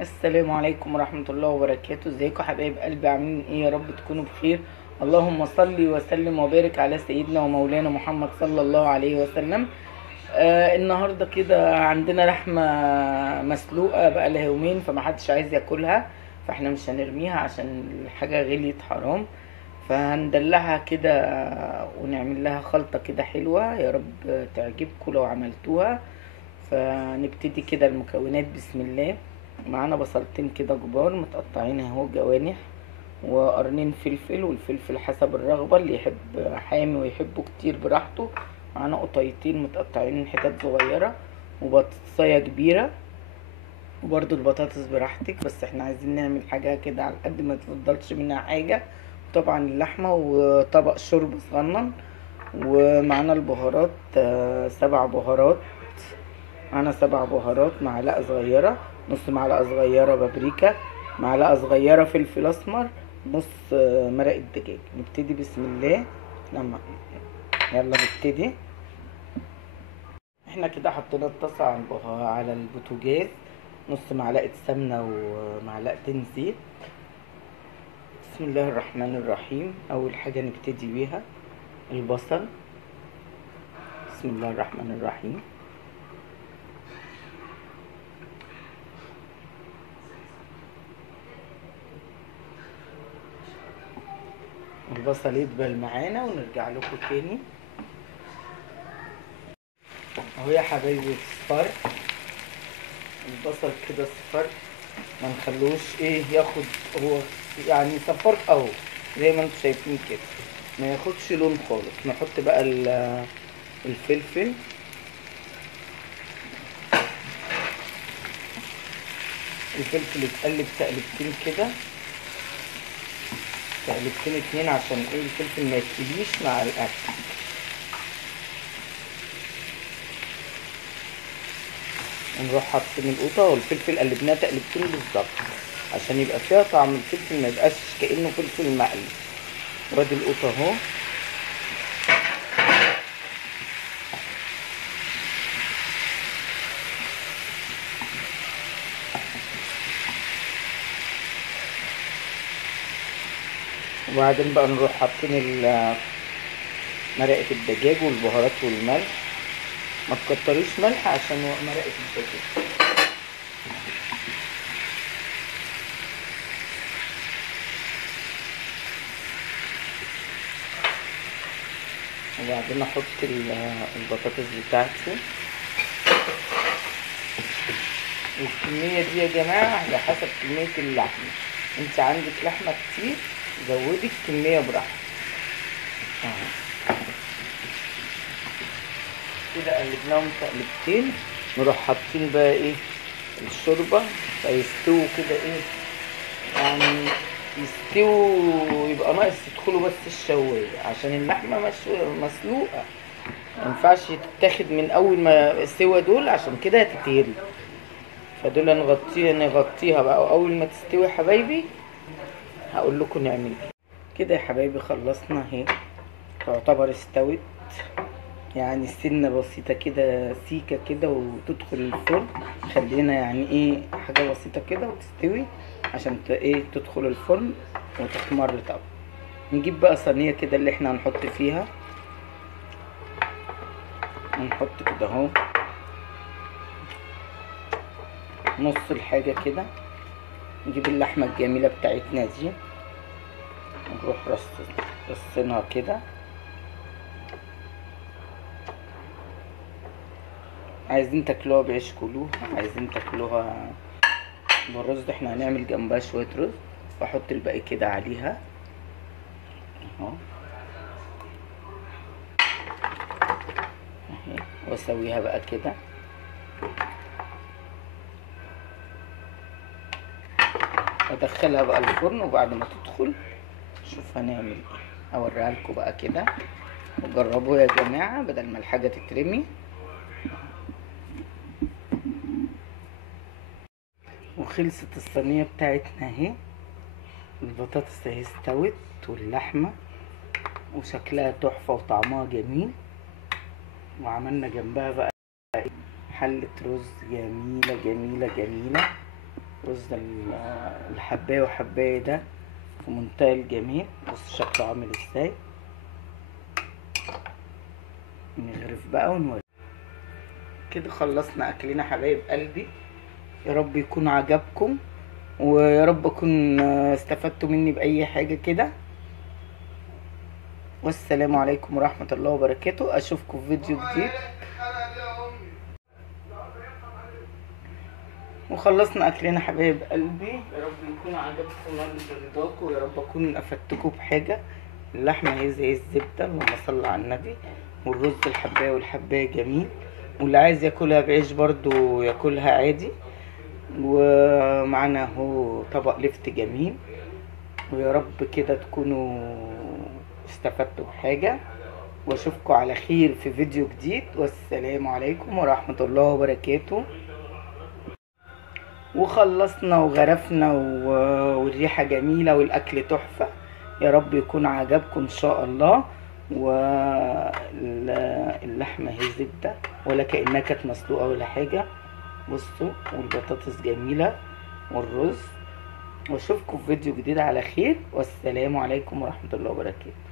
السلام عليكم ورحمة الله وبركاته. ازيكم حبايب قلبي؟ عاملين ايه؟ يا رب تكونوا بخير. اللهم صل وسلم وبارك على سيدنا ومولانا محمد صلى الله عليه وسلم. النهارده كده عندنا لحمة مسلوقة بقى لها يومين، فمحدش عايز ياكلها، فاحنا مش هنرميها عشان الحاجة غليت حرام. فهندلعها كده ونعمل لها خلطة كده حلوة، يا رب تعجبكم لو عملتوها. فنبتدي كده المكونات. بسم الله. معانا بصلتين كده كبار متقطعين اهو جوانح، وقرنين فلفل، والفلفل حسب الرغبة، اللي يحب حامي ويحبه كتير براحته. معانا قطيتين متقطعين حتت صغيرة، وبطاطساية كبيرة، وبرضو البطاطس براحتك، بس احنا عايزين نعمل حاجة كده على قد ما تفضلش منها حاجة. طبعا اللحمة، وطبق شرب صغنن. ومعانا البهارات 7 بهارات. معانا 7 بهارات، معلقة صغيرة، نص معلقة صغيرة بابريكا، معلقة صغيرة فلفل اسمر، نص مرقة دجاج. نبتدي بسم الله. لما يلا نبتدي. احنا كده حطينا الطاسة على البوتاجاز، نص معلقة سمنة ومعلقتين زيت. بسم الله الرحمن الرحيم. اول حاجة نبتدي بيها البصل. بسم الله الرحمن الرحيم. البصل يدبل معانا ونرجع لكم تاني. اهو يا حبايبي اصفر البصل كده، اصفر، ما نخلوش ياخد، هو يعني صفر اهو زي ما انتم شايفين كده، ما ياخدش لون خالص. نحط بقى الفلفل. الفلفل يتقلب تقلبتين كده، تقلبتين اتنين، عشان الفلفل ما يتقليش مع الاكل. نروح حاطين القوطه والفلفل، قلبناه تقلبتين بالظبط عشان يبقى فيها طعم الفلفل، ما يبقاش كانه فلفل مقلي. وادي القوطه اهو. وبعدين بقى نروح حاطين مرقه الدجاج والبهارات والملح. ما تكتريش ملح عشان مرقه الدجاج. وبعدين احط البطاطس بتاعتي. والكميه دي يا جماعه على حسب كميه اللحمه. انت عندك لحمه كتير، زودي الكميه براحتك. كده قلبناهم تقلبتين. نروح حاطين بقى الشوربه، فيستووا كده يعني يستووا، يبقى ناقص يدخلوا بس الشوايه، عشان اللحمه مسلوقه، ما ينفعش تتاخد من اول ما سوا دول، عشان كده هتتهري. فدول نغطيها بقى، واول ما تستوي يا حبايبي هقول لكم نعمل ايه. كده يا حبايبي خلصنا اهي، تعتبر استوت، يعني سنه بسيطه كده، سيكه كده، وتدخل الفرن. خلينا يعني حاجه بسيطه كده وتستوي، عشان تدخل الفرن وتحمر طبعا. نجيب بقى صينيه كده اللي احنا هنحط فيها، ونحط كده اهو نص الحاجه كده. نجيب اللحمه الجميله بتاعتنا دي، نروح رصينها كده. عايزين تاكلوها بعيش كلوها، عايزين تاكلوها بالرز، احنا هنعمل جنبها شويه رز، واحط الباقي كده عليها اهو، واسويها بقى كده. وادخلها بقى الفرن، وبعد ما تدخل شوف هنعمل ايه، اوريها لكم بقى كده. وجربوا يا جماعه بدل ما الحاجه تترمي. وخلصت الصينيه بتاعتنا اهي. البطاطس اهي استوت، واللحمه، وشكلها تحفه وطعمها جميل. وعملنا جنبها بقى حلة رز جميلة جميلة جميلة. رز الحباية وحباية ده في منتهى الجميل. بص شكله عامل ازاي. نغرف بقى ونوري. كده خلصنا اكلنا حبايب قلبي. يا رب يكون عجبكم، ويا رب اكون استفدتوا مني باي حاجة كده. والسلام عليكم ورحمة الله وبركاته. اشوفكم في فيديو جديد. وخلصنا اكلنا حبايب قلبي. يا رب يكون عجبكم ورضاكم، ويا رب اكون افدتكم بحاجة. اللحمة هي زي الزبدة، اللهم صل على النبي. والرز الحباية والحباية جميل، واللي عايز ياكلها بعيش برضو ياكلها عادي. ومعنا اهو طبق لفت جميل. ويا رب كده تكونوا استفدتوا بحاجة، واشوفكم على خير في فيديو جديد. والسلام عليكم ورحمة الله وبركاته. وخلصنا وغرفنا والريحة جميلة والاكل تحفة. يا رب يكون عجبكم ان شاء الله. واللحمة هي زبدة ولا كأنها كانت مسلوقة ولا حاجة. بصوا، والبطاطس جميلة والرز. واشوفكم في فيديو جديد على خير. والسلام عليكم ورحمة الله وبركاته.